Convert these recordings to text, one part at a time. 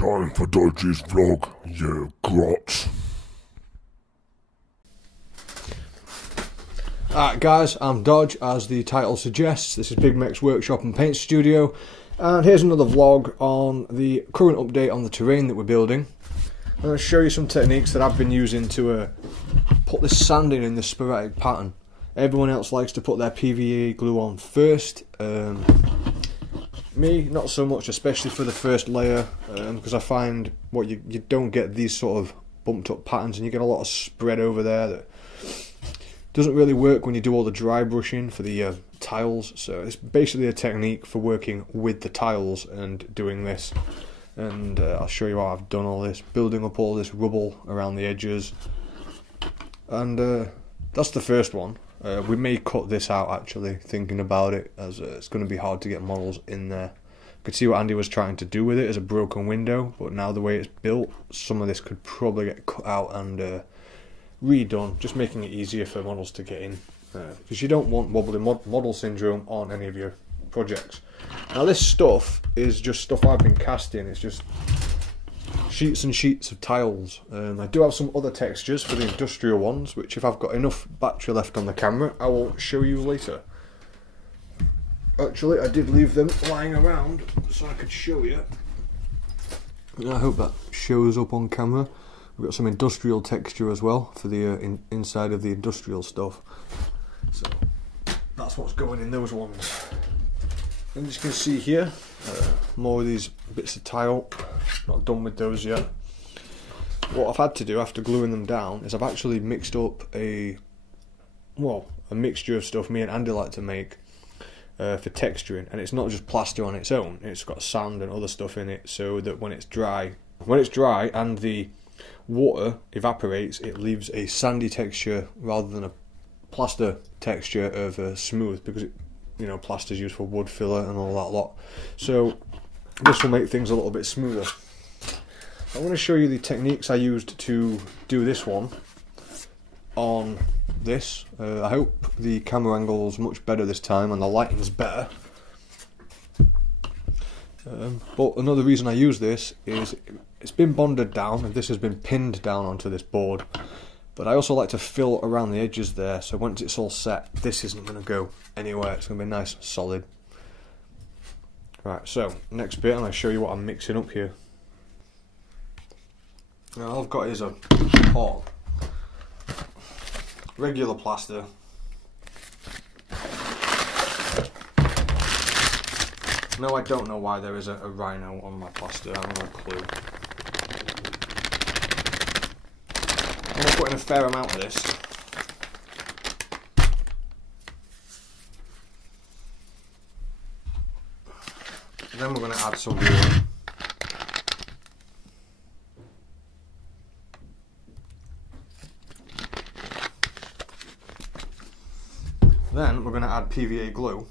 Time for Dodgies vlog, you grots. Alright guys, I'm Dodge, as the title suggests. This is Big Mech's Workshop and Paint Studio, and here's another vlog on the current update on the terrain that we're building. I'm going to show you some techniques that I've been using to put this sanding in this sporadic pattern. Everyone else likes to put their PVA glue on first. Me, not so much, especially for the first layer, because I find you don't get these sort of bumped up patterns, and you get a lot of spread over there that doesn't really work when you do all the dry brushing for the tiles. So it's basically a technique for working with the tiles and doing this. And I'll show you how I've done all this, building up all this rubble around the edges. And that's the first one. We may cut this out, actually, thinking about it, as it's going to be hard to get models in there. You could see what Andy was trying to do with it as a broken window, but now the way it's built, some of this could probably get cut out and redone, just making it easier for models to get in, because you don't want wobbly model syndrome on any of your projects. Now this stuff is just stuff I've been casting. It's just sheets and sheets of tiles. I do have some other textures for the industrial ones, which if I've got enough battery left on the camera, I will show you later. Actually, I did leave them lying around so I could show you. I hope that shows up on camera. We've got some industrial texture as well for the inside of the industrial stuff. So that's what's going in those ones. And as you can see here, more of these bits of tile. Not done with those yet. What I've had to do after gluing them down is I've actually mixed up a mixture of stuff me and Andy like to make for texturing, and it's not just plaster on its own. It's got sand and other stuff in it, so that when it's dry and the water evaporates, it leaves a sandy texture rather than a plaster texture of smooth, because plaster is used for wood filler and all that lot. So this will make things a little bit smoother. I'm going to show you the techniques I used to do this one on this. I hope the camera angle is much better this time and the lighting's better. But another reason I use this is it's been bonded down, and this has been pinned down onto this board. But I also like to fill around the edges there, so once it's all set, this isn't going to go anywhere. It's going to be nice and solid. Right, so next bit, I'm going to show you what I'm mixing up here. Now all I've got is a pot, regular plaster, no, I don't know why there is a rhino on my plaster, I have no clue. I'm going to put in a fair amount of this. Then we're going to add some water. Then we're going to add PVA glue.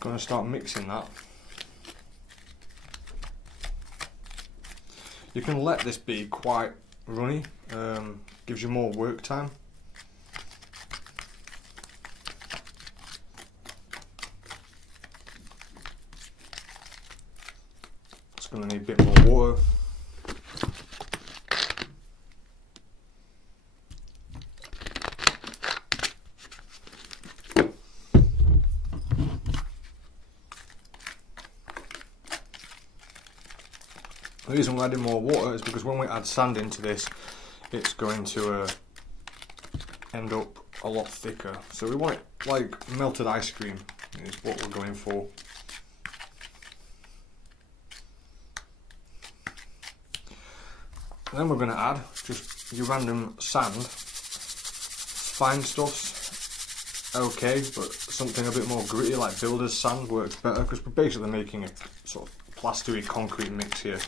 Going to start mixing that. You can let this be quite runny, gives you more work time. It's going to need a bit more water. The reason we're adding more water is because when we add sand into this, it's going to end up a lot thicker. So we want it like melted ice cream is what we're going for. And then we're going to add just your random sand. Fine stuff's okay, but something a bit more gritty like builder's sand works better, because we're basically making a sort of plastery concrete mix here.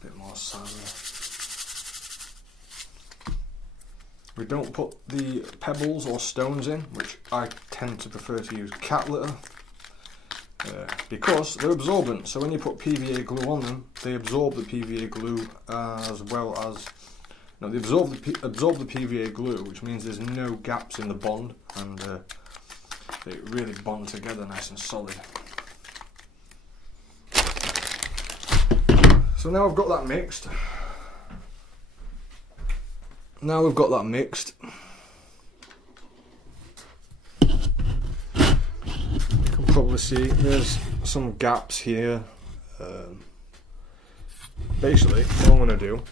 Bit more sand. We don't put the pebbles or stones in, which I tend to prefer to use cat litter, because they're absorbent. So when you put PVA glue on them, they absorb the PVA glue as well as... No, they absorb the PVA glue, which means there's no gaps in the bond, and they really bond together nice and solid. So now I've got that mixed. You can probably see there's some gaps here. Basically, all I'm going to do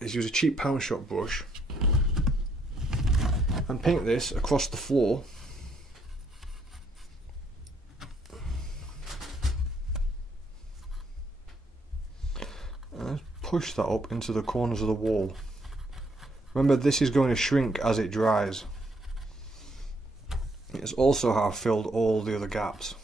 is use a cheap pound shop brush and paint this across the floor. And push that up into the corners of the wall. Remember, this is going to shrink as it dries. It's also how I filled all the other gaps.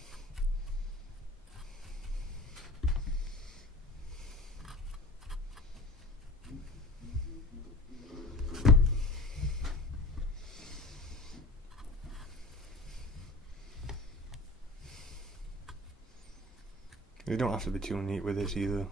You don't have to be too neat with this either.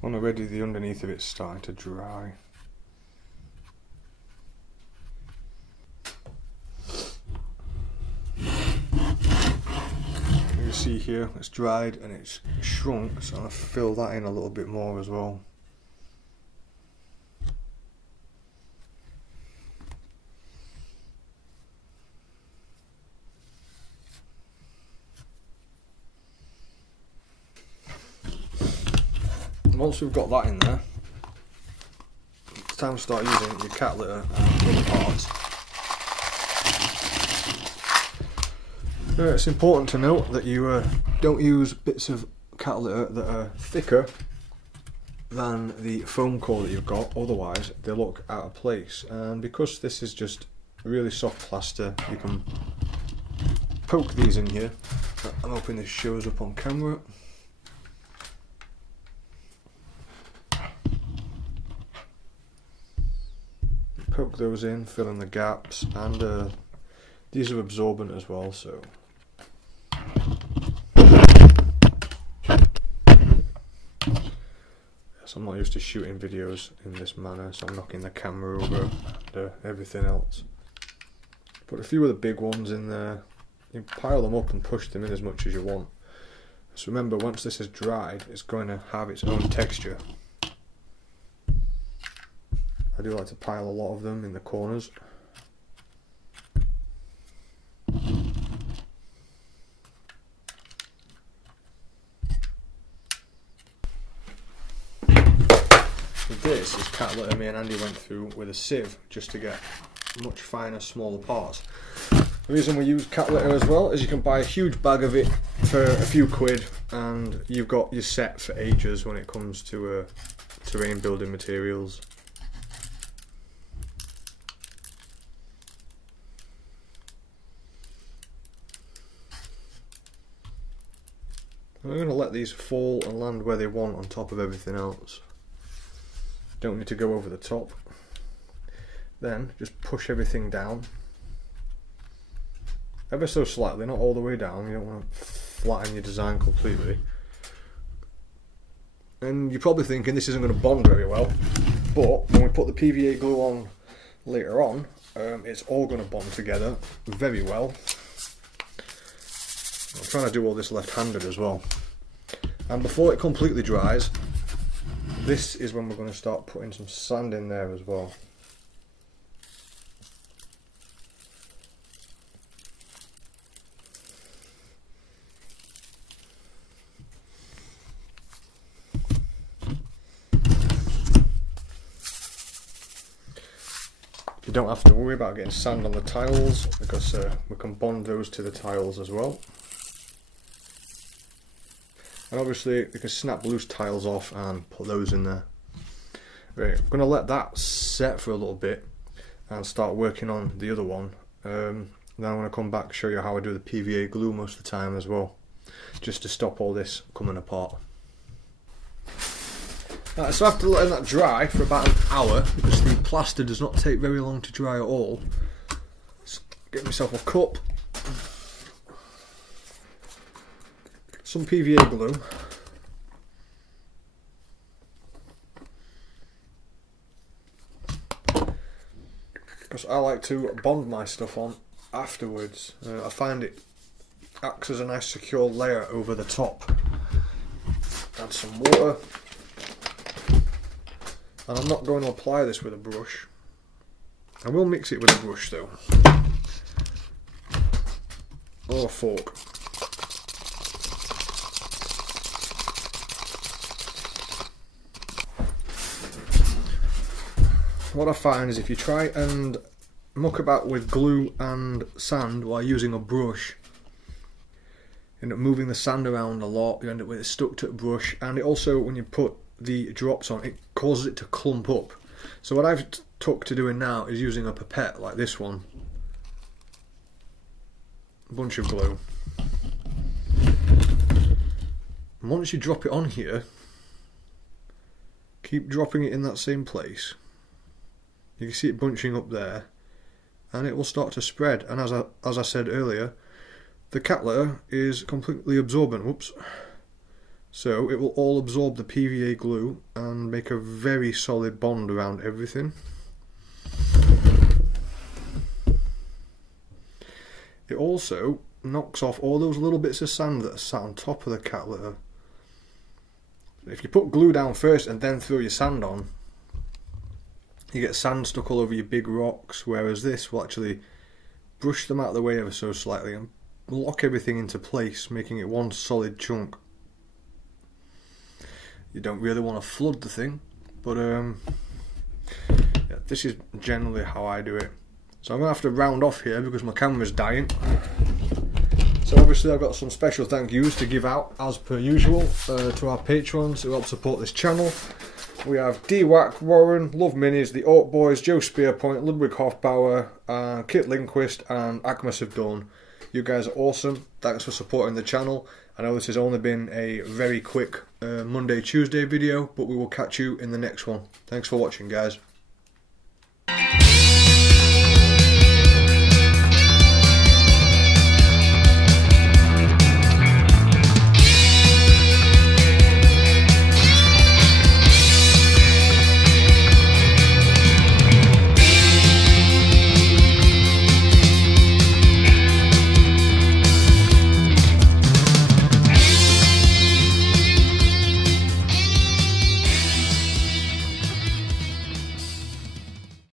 And already the underneath of it's starting to dry. You see here, it's dried and it's shrunk, so I'll fill that in a little bit more as well. Once we've got that in there, it's time to start using your cat litter and other parts. It's important to note that you don't use bits of cat litter that are thicker than the foam core that you've got, otherwise they look out of place. And because this is just really soft plaster, you can poke these in here. I'm hoping this shows up on camera. Poke those in, fill in the gaps, and these are absorbent as well, so yes, I'm not used to shooting videos in this manner, so I'm knocking the camera over and everything else. Put a few of the big ones in there. You pile them up and push them in as much as you want. So remember, once this is dried, it's going to have its own texture. I do like to pile a lot of them in the corners. This is cat litter me and Andy went through with a sieve just to get much finer, smaller parts. The reason we use cat litter as well is you can buy a huge bag of it for a few quid and you've got your set for ages when it comes to terrain building materials. We're going to let these fall and land where they want on top of everything else. Don't need to go over the top. Then just push everything down. Ever so slightly, not all the way down. You don't want to flatten your design completely. And you're probably thinking this isn't going to bond very well, but when we put the PVA glue on later on, it's all going to bond together very well. I'm trying to do all this left-handed as well. And before it completely dries, this is when we're going to start putting some sand in there as well. You don't have to worry about getting sand on the tiles because we can bond those to the tiles as well. And obviously you can snap loose tiles off and put those in there. Right, I'm going to let that set for a little bit and start working on the other one. Then I'm going to come back and show you how I do the PVA glue most of the time as well, just to stop all this coming apart. Right, so after letting that dry for about an hour, because the plaster does not take very long to dry at all, let's get myself a cup, some PVA glue, because I like to bond my stuff on afterwards. I find it acts as a nice secure layer over the top. Add some water, and I'm not going to apply this with a brush. I will mix it with a brush though, or a fork. What I find is if you try and muck about with glue and sand while using a brush, you end up moving the sand around a lot, you end up with it stuck to a brush, and it also, when you put the drops on, it causes it to clump up. So what I've took to doing now is using a pipette like this one, a bunch of glue, and once you drop it on here, keep dropping it in that same place. You can see it bunching up there, and it will start to spread. And as I said earlier, the cat litter is completely absorbent. Whoops. So it will all absorb the PVA glue and make a very solid bond around everything. It also knocks off all those little bits of sand that are sat on top of the cat litter. If you put glue down first and then throw your sand on, you get sand stuck all over your big rocks, whereas this will actually brush them out of the way ever so slightly and lock everything into place, making it one solid chunk. You don't really want to flood the thing, but yeah, this is generally how I do it. So I'm going to have to round off here because my camera's dying. So obviously I've got some special thank yous to give out, as per usual, to our patrons who help support this channel. We have D-Wack, Warren, Love Minis, the Oak Boys, Joe Spearpoint, Ludwig Hofbauer, Kit Lindquist and Agmas of Dawn. You guys are awesome. Thanks for supporting the channel. I know this has only been a very quick Monday, Tuesday video, but we will catch you in the next one. Thanks for watching, guys.